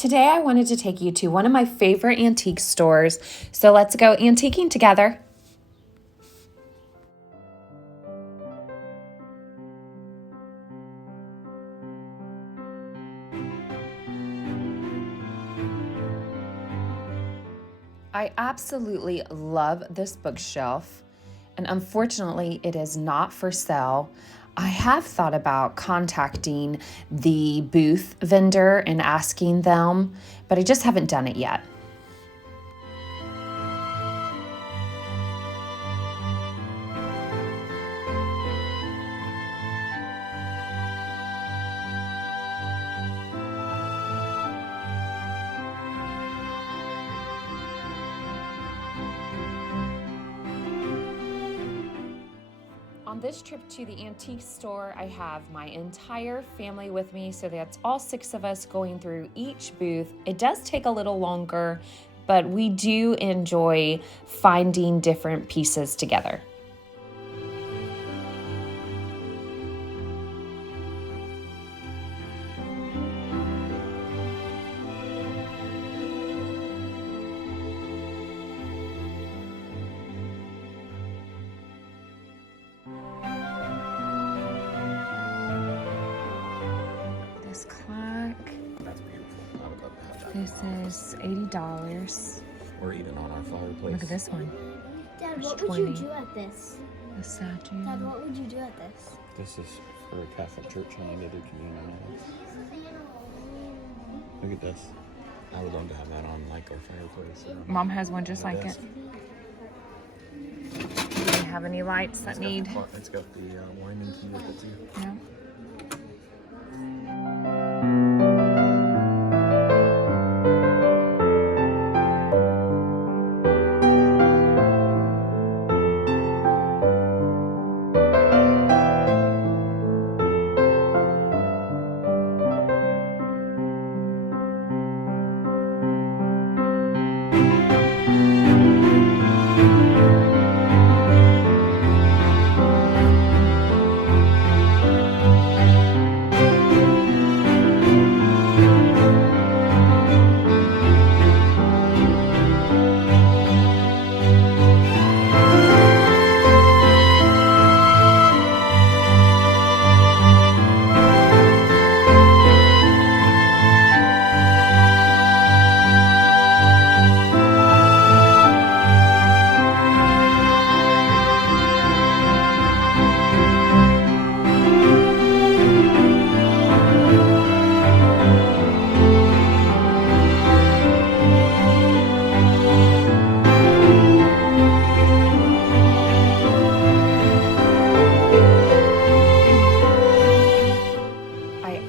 Today I wanted to take you to one of my favorite antique stores, so let's go antiquing together. I absolutely love this bookshelf, and unfortunately it is not for sale. I have thought about contacting the booth vendor and asking them, but I just haven't done it yet. On this trip to the antique store, I have my entire family with me, so that's all 6 of us going through each booth. It does take a little longer, but we do enjoy finding different pieces together. This clock. That's beautiful. I would love to have that. This is $80. Or even on our fireplace. Look at this one. Dad, There's what would 20. you do at this? The statue. Dad, what would you do at this? This is for a Catholic church and they do communion. Look at this. I would love to have that on like our fireplace. Mom has one just like it. Do you have any lights that need? It's got the wine and tea with it too. No.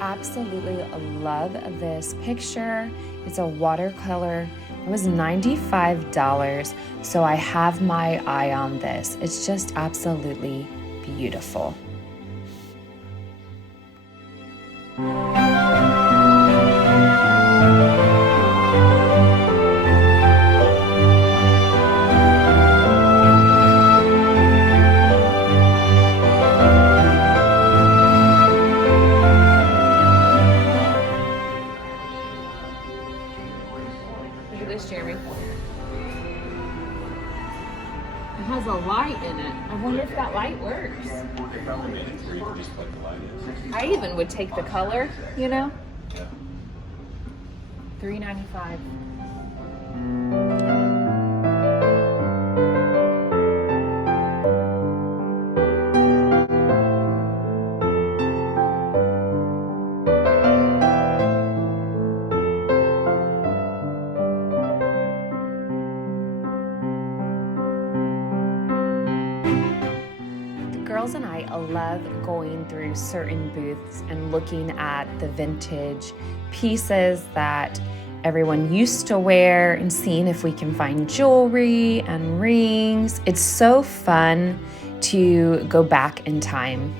Absolutely love this picture. It's a watercolor. It was $95, so I have my eye on this. It's just absolutely beautiful. Look at this, Jeremy. It has a light in it. I wonder if that light works. I even would take the color, you know? $3.95. Girls and I love going through certain booths and looking at the vintage pieces that everyone used to wear and seeing if we can find jewelry and rings. It's so fun to go back in time.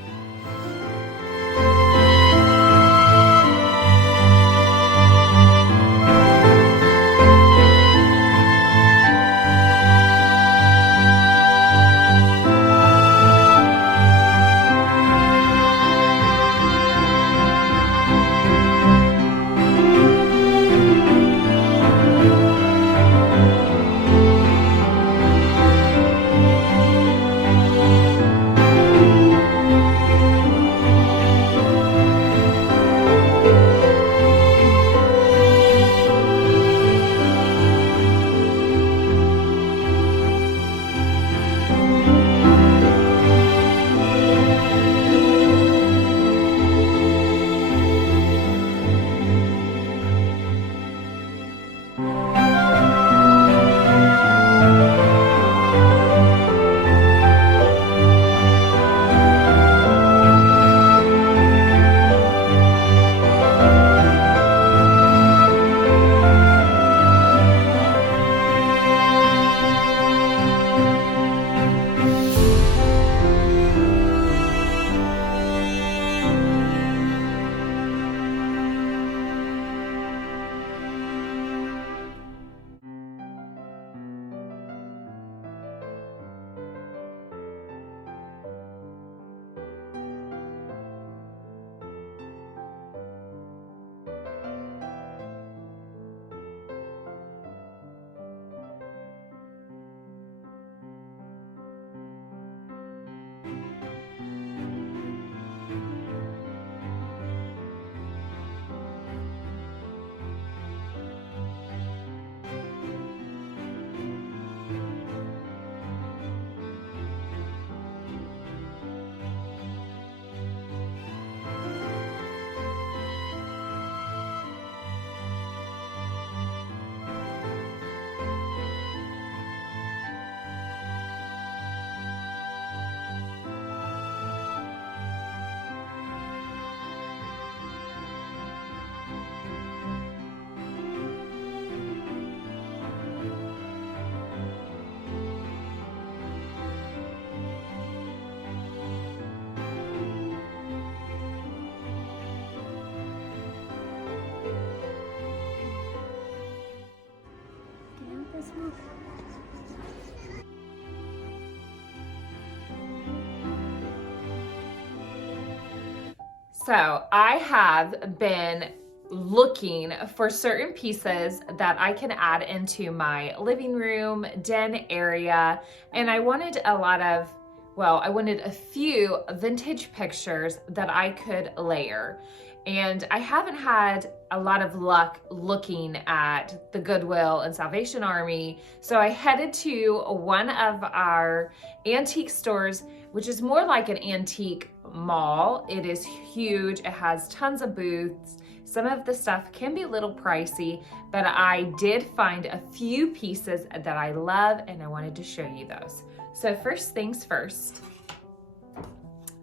So I have been looking for certain pieces that I can add into my living room, den area, and I wanted I wanted a few vintage pictures that I could layer. And I haven't had a lot of luck looking at the Goodwill and Salvation Army. So I headed to one of our antique stores, which is more like an antique mall. It is huge. It has tons of booths. Some of the stuff can be a little pricey, but I did find a few pieces that I love and I wanted to show you those. So first things first,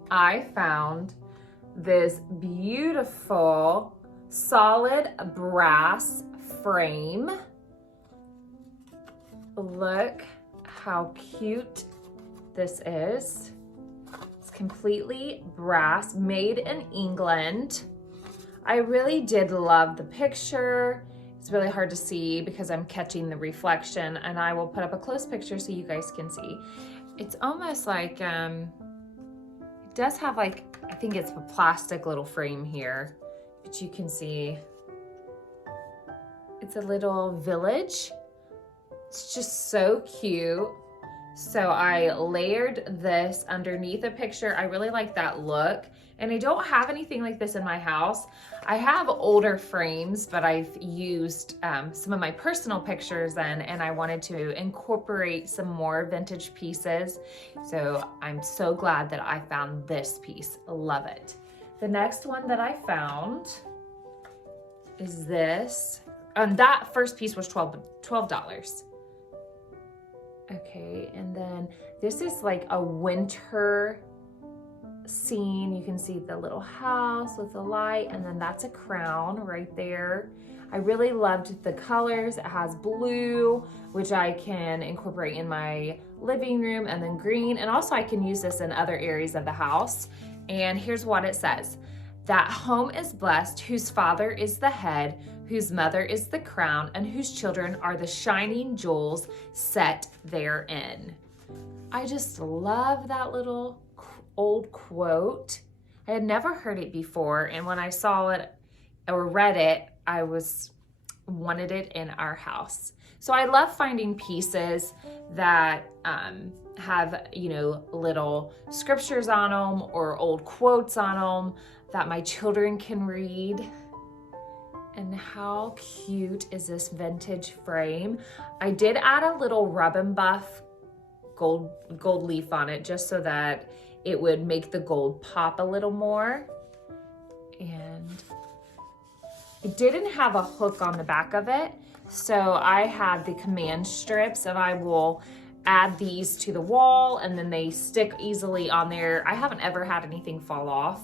I found this beautiful solid brass frame. Look how cute this is. It's completely brass, made in England. I really did love the picture. It's really hard to see because I'm catching the reflection, and I will put up a close picture so you guys can see. It's almost like, it does have like, I think it's a plastic little frame here, but you can see it's a little village. It's just so cute. So I layered this underneath a picture. I really like that look. And I don't have anything like this in my house. I have older frames, but I've used some of my personal pictures and I wanted to incorporate some more vintage pieces. So I'm so glad that I found this piece. Love it. The next one that I found is this. That first piece was $12. Okay, and then this is like a winter scene. You can see the little house with the light, and then that's a crown right there. I really loved the colors. It has blue, which I can incorporate in my living room, and then green, and also I can use this in other areas of the house. And here's what it says: that home is blessed, whose father is the head, whose mother is the crown, and whose children are the shining jewels set therein. I just love that little old quote. I had never heard it before, and when I saw it or read it, I wanted it in our house. So I love finding pieces that have, little scriptures on them or old quotes on them that my children can read. And how cute is this vintage frame? I did add a little rub and buff gold leaf on it just so that it would make the gold pop a little more. And it didn't have a hook on the back of it, so I had the command strips, and I will add these to the wall and then they stick easily on there. I haven't ever had anything fall off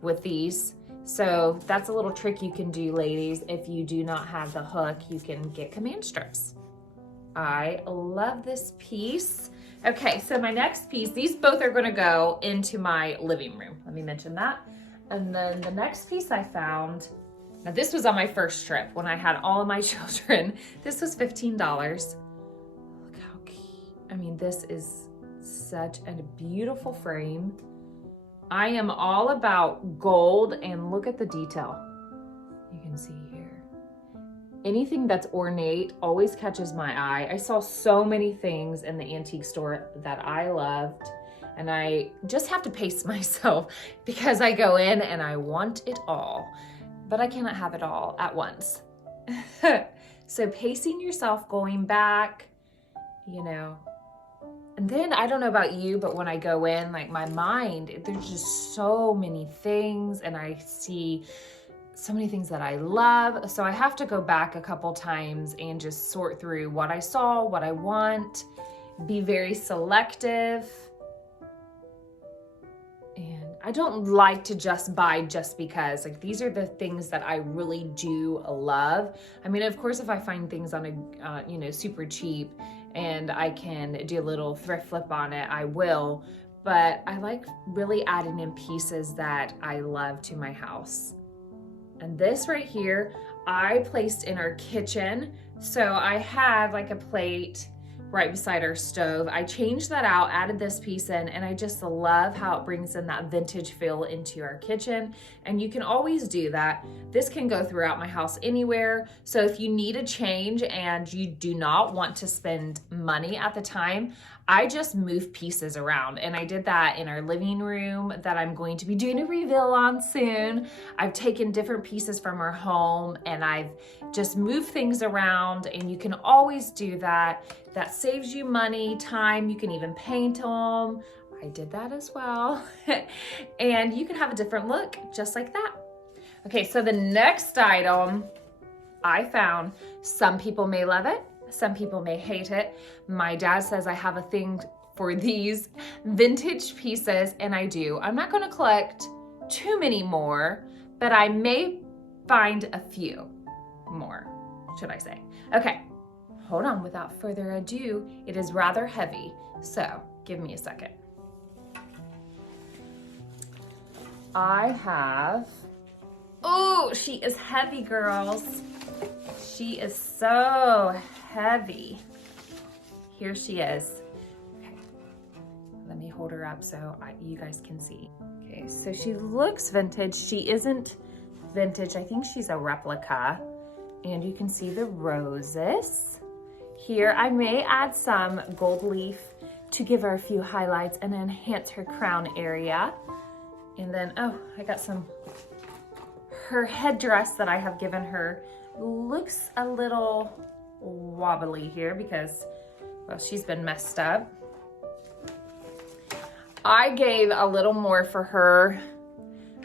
with these. So that's a little trick you can do, ladies. If you do not have the hook, you can get command strips. I love this piece. Okay, so my next piece, these both are gonna go into my living room. Let me mention that. And then the next piece I found, now this was on my first trip when I had all of my children. This was $15. Look how cute. I mean, this is such a beautiful frame. I am all about gold, and look at the detail. You can see here. Anything that's ornate always catches my eye. I saw so many things in the antique store that I loved, and I just have to pace myself because I go in and I want it all, but I cannot have it all at once. So pacing yourself, going back, and then I don't know about you, but when I go in, like my mind, there's just so many things, and I see so many things that I love. So I have to go back a couple times and just sort through what I saw, what I want, be very selective. And I don't like to just buy just because, like, these are the things that I really do love. I mean, of course, if I find things on a, super cheap and I can do a little thrift flip on it, I will. But I like really adding in pieces that I love to my house. And this right here, I placed in our kitchen. So I had like a plate right beside our stove. I changed that out, added this piece in, and I just love how it brings in that vintage feel into our kitchen. And you can always do that. This can go throughout my house anywhere. So if you need a change and you do not want to spend money at the time, I just move pieces around. And I did that in our living room that I'm going to be doing a reveal on soon. I've taken different pieces from our home and I've just moved things around, and you can always do that. That saves you money, time. You can even paint them. I did that as well. And you can have a different look just like that. Okay, so the next item I found, some people may love it, some people may hate it. My dad says I have a thing for these vintage pieces, and I do. I'm not gonna collect too many more, but I may find a few more, should I say. Okay, hold on, without further ado, it is rather heavy, so give me a second. I have, oh, she is heavy, girls. She is so heavy. Here she is. Okay, let me hold her up so you guys can see. Okay, so she looks vintage. She isn't vintage. I think she's a replica. And you can see the roses. Here, I may add some gold leaf to give her a few highlights and enhance her crown area. And then, oh, I got her headdress that I have given her looks a little wobbly here because, well, she's been messed up. I gave a little more for her.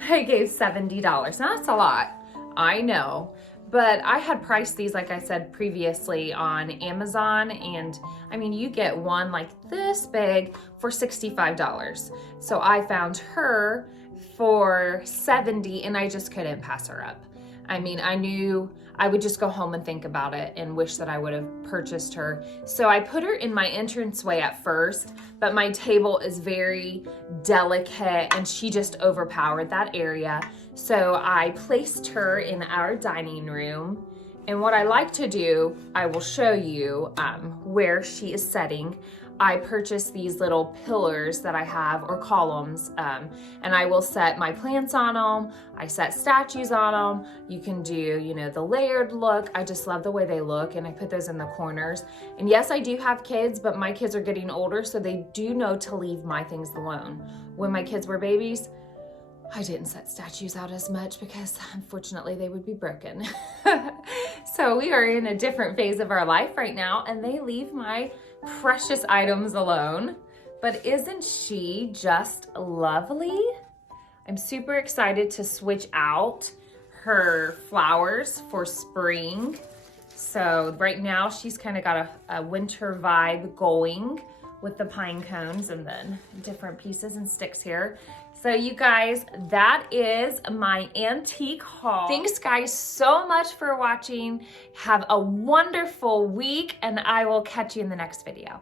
I gave $70. Now that's a lot, I know. But I had priced these, like I said previously, on Amazon, and I mean, you get one like this big for $65. So I found her for $70, and I just couldn't pass her up. I mean, I knew I would just go home and think about it and wish that I would have purchased her. So I put her in my entranceway at first, but my table is very delicate and she just overpowered that area. So I placed her in our dining room. And what I like to do, I will show you where she is setting. I purchased these little pillars that I have, or columns, and I will set my plants on them. I set statues on them. You can do, you know, the layered look. I just love the way they look, and I put those in the corners. And yes, I do have kids, but my kids are getting older, so they do know to leave my things alone. When my kids were babies, I didn't set statues out as much because unfortunately they would be broken. So we are in a different phase of our life right now, and they leave my precious items alone. But isn't she just lovely? I'm super excited to switch out her flowers for spring. So right now she's kind of got a winter vibe going with the pine cones and then different pieces and sticks here. So you guys, that is my antique haul. Thanks guys so much for watching. Have a wonderful week, and I will catch you in the next video.